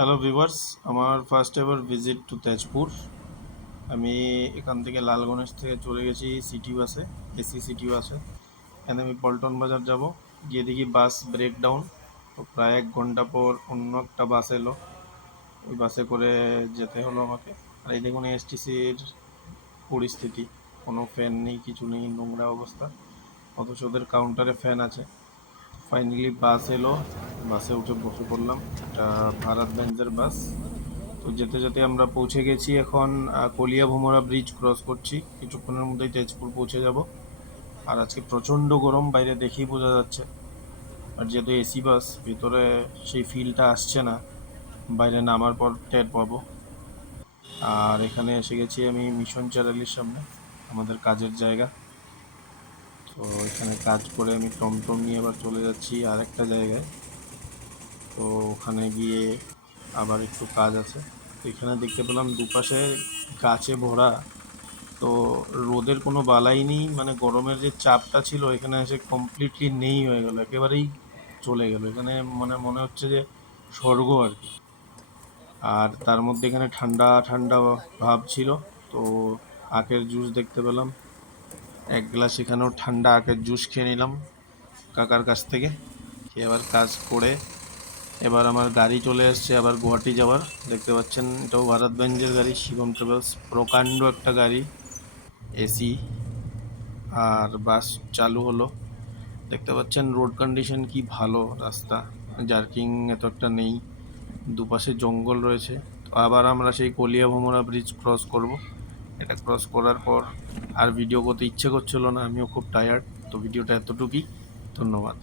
Hello viewers, আমার first ever visit to Tezpur. আমি এখান থেকে লালগণেশ থেকে চলে গেছি সিটি বাসে, এসি সিটি বাসে। এখানে আমি পল্টন বাজার যাব, গিয়ে দেখি বাস ব্রেকডাউন। তো প্রায় 1 ঘন্টা পর অন্য একটা বাস এলো, ওই বাসে করে যেতে হলো আমাকে। আর এই দেখুন এসটিসির পরিস্থিতি, কোনো ফ্যান নেই, কিছু নেই, নোংরা অবস্থা, অথচ ওদের কাউন্টারে ফ্যান আছে। ফাইনালি বাস এলো, বাসে উঠে বসে পড়লাম। এটা ভারতগঞ্জের বাস। তো যেতে যেতে আমরা পৌঁছে গেছি এখন কলিয়া ভোমরা ব্রিজ ক্রস করছি, কিছুক্ষণের মধ্যেই তেজপুর পৌঁছে যাব। আর আজকে প্রচণ্ড গরম, বাইরে দেখেই বোঝা যাচ্ছে। আর যেহেতু এসি বাস, ভিতরে সেই ফিলটা আসছে না, বাইরে নামার পর টের পাবো। আর এখানে এসে গেছি আমি মিশন চ্যানেলের সামনে, আমাদের কাজের জায়গা। তো এখানে কাজ করে আমি টমটম নিয়ে এবার চলে যাচ্ছি আরেকটা জায়গায়। তো ওখানে গিয়ে আবার একটু কাজ আছে। তো এখানে দেখতে পেলাম দুপাশে গাছে ভরা। তো রোদের কোনো বালাই নেই, মানে গরমের যে চাপটা ছিল এখানে এসে কমপ্লিটলি নেই হয়ে গেল, একেবারেই চলে গেল। এখানে মানে মনে হচ্ছে যে স্বর্গ আর কি। আর তার মধ্যে এখানে ঠান্ডা ঠান্ডা ভাব ছিল। তো আখের জুস দেখতে পেলাম, 1 গ্লাস এখানেও ঠান্ডা আখের জুস খেয়ে নিলাম কাকার কাছ থেকে। খেয়ে আবার কাজ করে এবার আমার গাড়ি চলে এসছে আবার গুয়াহাটি যাওয়ার। দেখতে পাচ্ছেন এটাও ভারতগঞ্জের গাড়ি, শিবম ট্রাভেলস, প্রকাণ্ড একটা গাড়ি, এসি। আর বাস চালু হলো। দেখতে পাচ্ছেন রোড কন্ডিশন কি ভালো, রাস্তা জার্কিং এত একটা নেই, দুপাশে জঙ্গল রয়েছে। তো আবার আমরা সেই কলিয়া ভোমরা ব্রিজ ক্রস করব। এটা ক্রস করার পর আর ভিডিও করতে ইচ্ছে করছিল না, আমিও খুব টায়ার্ড। তো ভিডিওটা এতটুকুই, ধন্যবাদ।